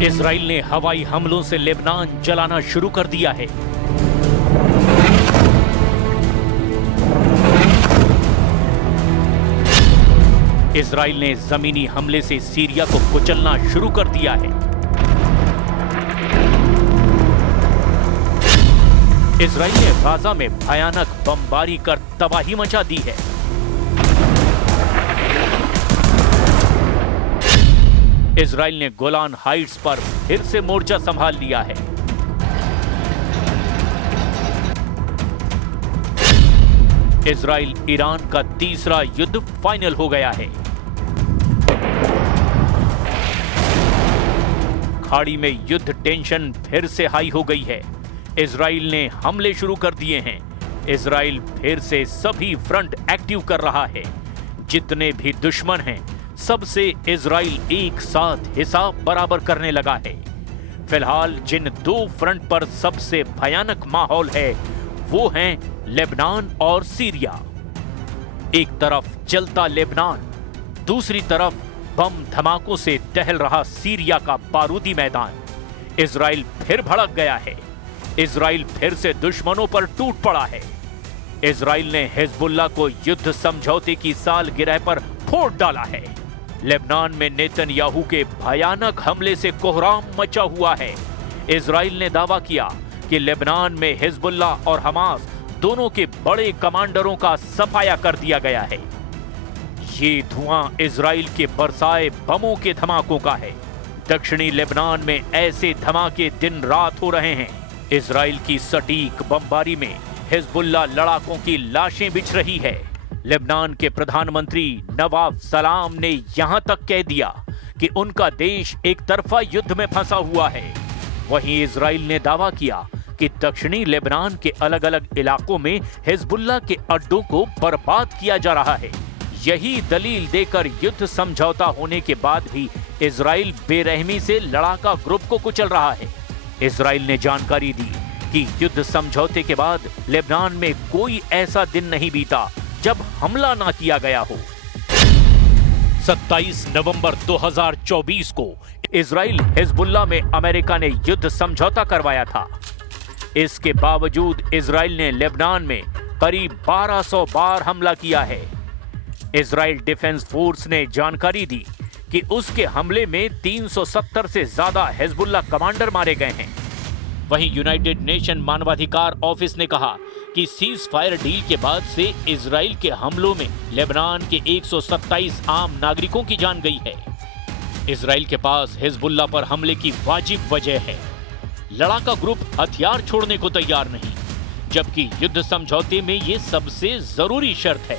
Israel ने हवाई हमलों से लेबनान जलाना शुरू कर दिया है। इजराइल ने जमीनी हमले से सीरिया को कुचलना शुरू कर दिया है। इजराइल ने गाजा में भयानक बमबारी कर तबाही मचा दी है। इजराइल ने गोलान हाइट्स पर फिर से मोर्चा संभाल लिया है। इजराइल ईरान का तीसरा युद्ध फाइनल हो गया है। खाड़ी में युद्ध टेंशन फिर से हाई हो गई है। इजराइल ने हमले शुरू कर दिए हैं। इजराइल फिर से सभी फ्रंट एक्टिव कर रहा है। जितने भी दुश्मन हैं, सबसे इजराइल एक साथ हिसाब बराबर करने लगा है। फिलहाल जिन दो फ्रंट पर सबसे भयानक माहौल है, वो हैं लेबनान और सीरिया। एक तरफ जलता लेबनान, दूसरी तरफ बम धमाकों से टहल रहा सीरिया का बारूदी मैदान। इजराइल फिर भड़क गया है। इजराइल फिर से दुश्मनों पर टूट पड़ा है। इजराइल ने हिजबुल्लाह को युद्ध समझौते की सालगिरह पर फोड़ डाला है। लेबनान में नेतन्याहू के भयानक हमले से कोहराम मचा हुआ है। इजराइल ने दावा किया कि लेबनान में हिजबुल्लाह और हमास दोनों के बड़े कमांडरों का सफाया कर दिया गया है। ये धुआं इजराइल के बरसाए बमों के धमाकों का है। दक्षिणी लेबनान में ऐसे धमाके दिन रात हो रहे हैं। इजराइल की सटीक बमबारी में हिजबुल्लाह लड़ाकों की लाशें बिछ रही है। लेबनान के प्रधानमंत्री नवाब सलाम ने यहां तक कह दिया कि उनका देश एक तरफा युद्ध में फंसा हुआ है। वहीं इजराइल ने दावा किया कि दक्षिणी लेबनान के अलग अलग इलाकों में हिजबुल्लाह के अड्डों को बर्बाद किया जा रहा है। यही दलील देकर युद्ध समझौता होने के बाद भी इजराइल बेरहमी से लड़ाका ग्रुप को कुचल रहा है। इजराइल ने जानकारी दी कि युद्ध समझौते के बाद लेबनान में कोई ऐसा दिन नहीं बीता जब हमला ना किया गया हो। 27 नवंबर 2024 को इजराइल हिजबुल्लाह में अमेरिका ने युद्ध समझौता करवाया था। इसके बावजूद इजराइल ने लेबनान में करीब 1200 बार हमला किया है। इजराइल डिफेंस फोर्स ने जानकारी दी कि उसके हमले में 370 से ज्यादा हिजबुल्लाह कमांडर मारे गए हैं। वहीं यूनाइटेड नेशन मानवाधिकार ऑफिस ने कहा कि सीज फायर डील के बाद से इजराइल के हमलों में लेबनान के 127 आम नागरिकों की जान गई है। इजराइल के पास हिजबुल्लाह पर हमले की वाजिब वजह है। लड़ाका ग्रुप हथियार छोड़ने को तैयार नहीं, जबकि युद्ध समझौते में ये सबसे जरूरी शर्त है।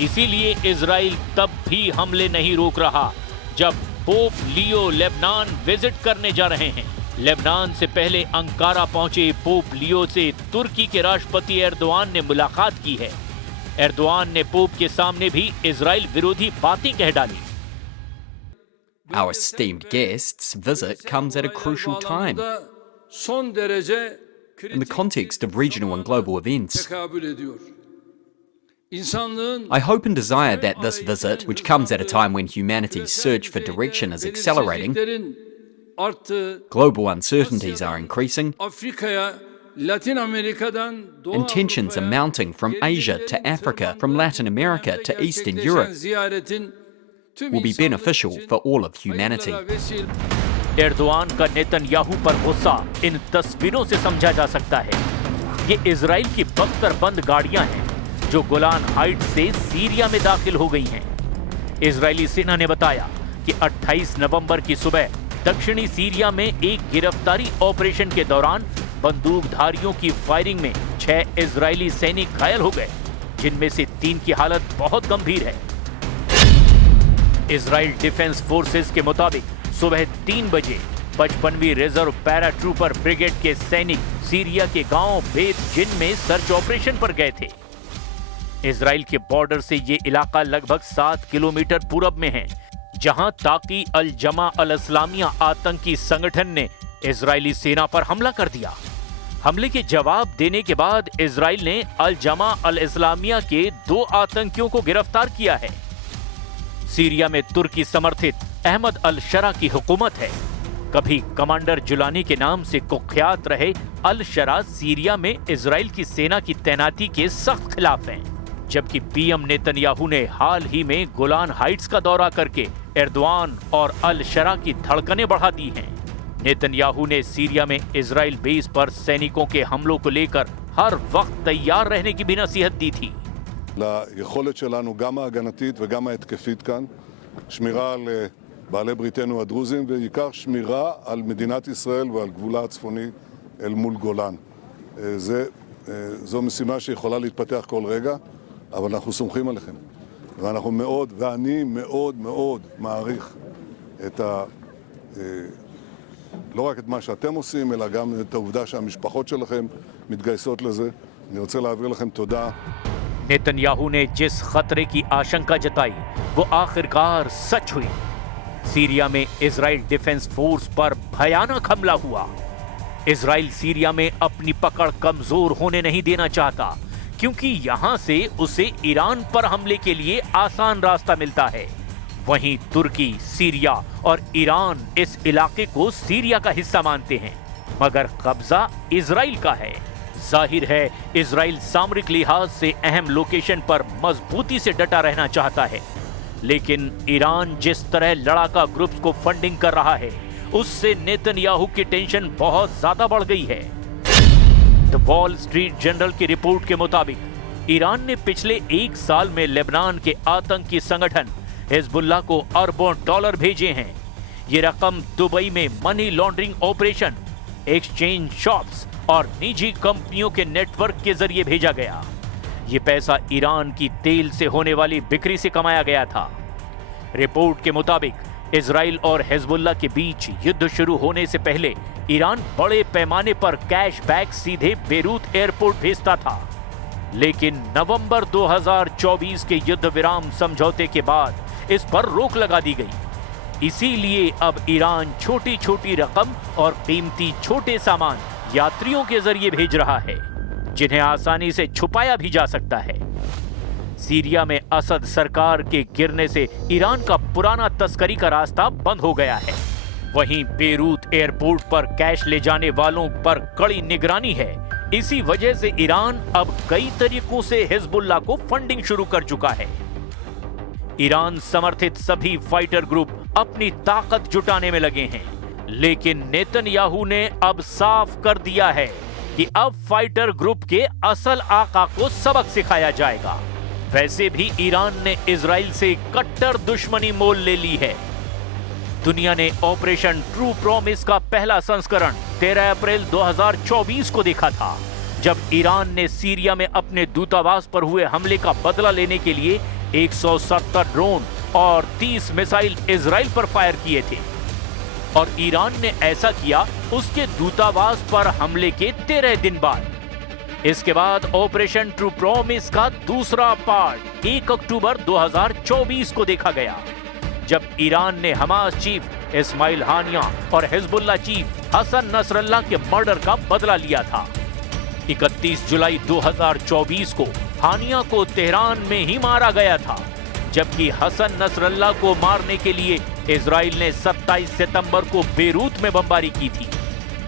इसीलिए इजराइल तब भी हमले नहीं रोक रहा जब पोप लियो लेबनान विजिट करने जा रहे हैं। लेबनान से पहले अंकारा पहुंचे पोप लियो से तुर्की के राष्ट्रपति एर्दोआन ने मुलाकात की है। एर्दोआन ने पोप के सामने भी इजराइल विरोधी बातें कह डाली। Our esteemed guest's visit comes at a crucial time in the context of regional and global events. I hope and desire that this visit, which comes at a time when humanity's search for direction is accelerating, global uncertainties are increasing, and tensions are mounting from Asia to Africa, from Latin America to Eastern Europe, will be beneficial for all of humanity. Erdogan का Netanyahu पर गुस्सा इन तस्वीरों से समझा जा सकता है। ये इजराइल की बख्तरबंद गाड़ियां हैं जो गोलान हाइट से सीरिया में दाखिल हो गई हैं। इजरायली सेना ने बताया कि 28 नवंबर की सुबह दक्षिणी सीरिया में एक गिरफ्तारी ऑपरेशन के दौरान बंदूकधारियों की फायरिंग में 6 इजरायली सैनिक घायल हो गए, जिनमें से 3 की हालत बहुत गंभीर है। इजराइल डिफेंस फोर्सेस के मुताबिक सुबह 3 बजे 55वीं रिजर्व पैरा ट्रूपर ब्रिगेड के सैनिक सीरिया के गांव बेत जिन में सर्च ऑपरेशन पर गए थे। इजराइल के बॉर्डर से ये इलाका लगभग 7 किलोमीटर पूरब में है, जहां ताकी अल जमा अल इस्लामिया आतंकी संगठन ने इजरायली सेना पर हमला कर दिया। हमले के जवाब देने के बाद इजराइल ने अल जमा अल इस्लामिया के 2 आतंकियों को गिरफ्तार किया है। सीरिया में तुर्की समर्थित अहमद अल शरा की हुकूमत है। कभी कमांडर जुलानी के नाम से कुख्यात रहे अल शरा सीरिया में इजराइल की सेना की तैनाती के सख्त खिलाफ हैं, जबकि पीएम नेतन्याहू ने हाल ही में गोलान हाइट्स का दौरा करके एर्दोआन और अल शरा की धड़कनें बढ़ा दी हैं। नेतन्याहू ने सीरिया में इजराइल बेस पर सैनिकों के हमलों को लेकर हर वक्त तैयार रहने की भी नसीहत दी थी। ליכולת שלנו גם ההגנתית וגם ההתקפית כאן, שמירה על בעלי בריתנו הדרוזים, ובעיקר שמירה על מדינת ישראל ועל גבולה הצפוני אל מול גולן. זו משימה שיכולה להתפתח כל רגע, אבל אנחנו סומכים עליכם. ואנחנו מאוד, ואני מאוד מאוד מעריך את לא רק את מה שאתם עושים, אלא גם את העובדה שהמשפחות שלכם מתגייסות לזה. אני רוצה להעביר לכם תודה. नेतन्याहू ने जिस खतरे की आशंका जताई वो आखिरकार सच हुई। सीरिया में इजराइल डिफेंस फोर्स पर भयानक हमला हुआ। इजराइल सीरिया में अपनी पकड़ कमजोर होने नहीं देना चाहता, क्योंकि यहां से उसे ईरान पर हमले के लिए आसान रास्ता मिलता है। वहीं तुर्की, सीरिया और ईरान इस इलाके को सीरिया का हिस्सा मानते हैं, मगर कब्जा इजराइल का है। जाहिर है इजराइल सामरिक लिहाज से अहम लोकेशन पर मजबूती से डटा रहना चाहता है, लेकिन ईरान जिस तरह लड़ाका ग्रुप्स को फंडिंग कर रहा है उससे नेतन्याहू की टेंशन बहुत ज्यादा बढ़ गई है। द वॉल स्ट्रीट जर्नल की रिपोर्ट के मुताबिक ईरान ने पिछले 1 साल में लेबनान के आतंकी संगठन हिजबुल्लाह को अरबों डॉलर भेजे हैं। ये रकम दुबई में money laundering operation, exchange shops और निजी कंपनियों के नेटवर्क के जरिए भेजा गया। ये पैसा ईरान की तेल से होने वाली बिक्री से कमाया गया था। रिपोर्ट के मुताबिक इजराइल और हिजबुल्लाह के बीच युद्ध शुरू होने से पहले ईरान बड़े पैमाने पर कैश बैक सीधे बेरूत एयरपोर्ट भेजता था, लेकिन नवंबर 2024 के युद्ध विराम समझौते के बाद इस पर रोक लगा दी गई। इसीलिए अब ईरान छोटी छोटी रकम और कीमती छोटे सामान यात्रियों के जरिए भेज रहा है, जिन्हें आसानी से छुपाया भी जा सकता है। सीरिया में असद सरकार के गिरने से ईरान का पुराना तस्करी का रास्ता बंद हो गया है। वहीं बेरूत एयरपोर्ट पर कैश ले जाने वालों पर कड़ी निगरानी है। इसी वजह से ईरान अब कई तरीकों से हिजबुल्लाह को फंडिंग शुरू कर चुका है। ईरान समर्थित सभी फाइटर ग्रुप अपनी ताकत जुटाने में लगे हैं, लेकिन नेतन्याहू ने अब साफ कर दिया है कि अब फाइटर ग्रुप के असल आका को सबक सिखाया जाएगा। वैसे भी ईरान ने इजराइल से कट्टर दुश्मनी मोल ले ली है। दुनिया ने ऑपरेशन ट्रू प्रॉमिस का पहला संस्करण 13 अप्रैल 2024 को देखा था, जब ईरान ने सीरिया में अपने दूतावास पर हुए हमले का बदला लेने के लिए 170 ड्रोन और 30 मिसाइल इजराइल पर फायर किए थे। और ईरान ने ऐसा किया उसके दूतावास पर हमले के 13 दिन बाद। इसके बाद ऑपरेशन ट्रू प्रॉमिस का दूसरा पार्ट 1 अक्टूबर 2024 को देखा गया, जब ईरान ने हमास चीफ इस्माइल हानिया और हिजबुल्लाह चीफ हसन नसरल्लाह के मर्डर का बदला लिया था। 31 जुलाई 2024 को हानिया को तेहरान में ही मारा गया था, जबकि हसन नसरल्लाह को मारने के लिए इजराइल ने 27 सितंबर को बेरूत में बमबारी की थी।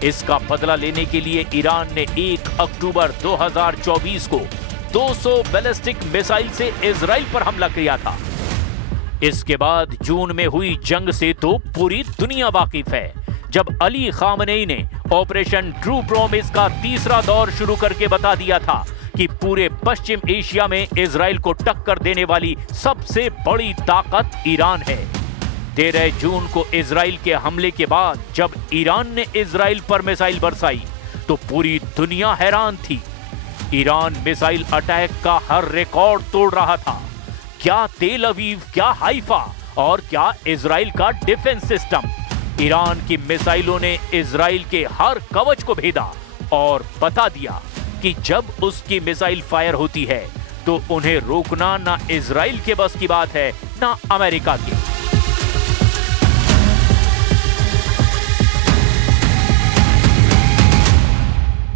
इसका बदला लेने के लिए ईरान ने 1 अक्टूबर 2024 को 200 बैलिस्टिक मिसाइल से इजराइल पर हमला किया था। इसके बाद जून में हुई जंग से तो पूरी दुनिया वाकिफ है, जब अली खामनेई ने ऑपरेशन ट्रू प्रॉमिस का तीसरा दौर शुरू करके बता दिया था कि पूरे पश्चिम एशिया में इजराइल को टक्कर देने वाली सबसे बड़ी ताकत ईरान है। 13 जून को इजराइल के हमले के बाद जब ईरान ने इजराइल पर मिसाइल बरसाई तो पूरी दुनिया हैरान थी। ईरान मिसाइल अटैक का हर रिकॉर्ड तोड़ रहा था। क्या तेल अवीव, क्या हाइफा और क्या इजराइल का डिफेंस सिस्टम। ईरान की मिसाइलों ने इजराइल के हर कवच को भेदा और बता दिया कि जब उसकी मिसाइल फायर होती है तो उन्हें रोकना ना इजराइल के बस की बात है, ना अमेरिका की।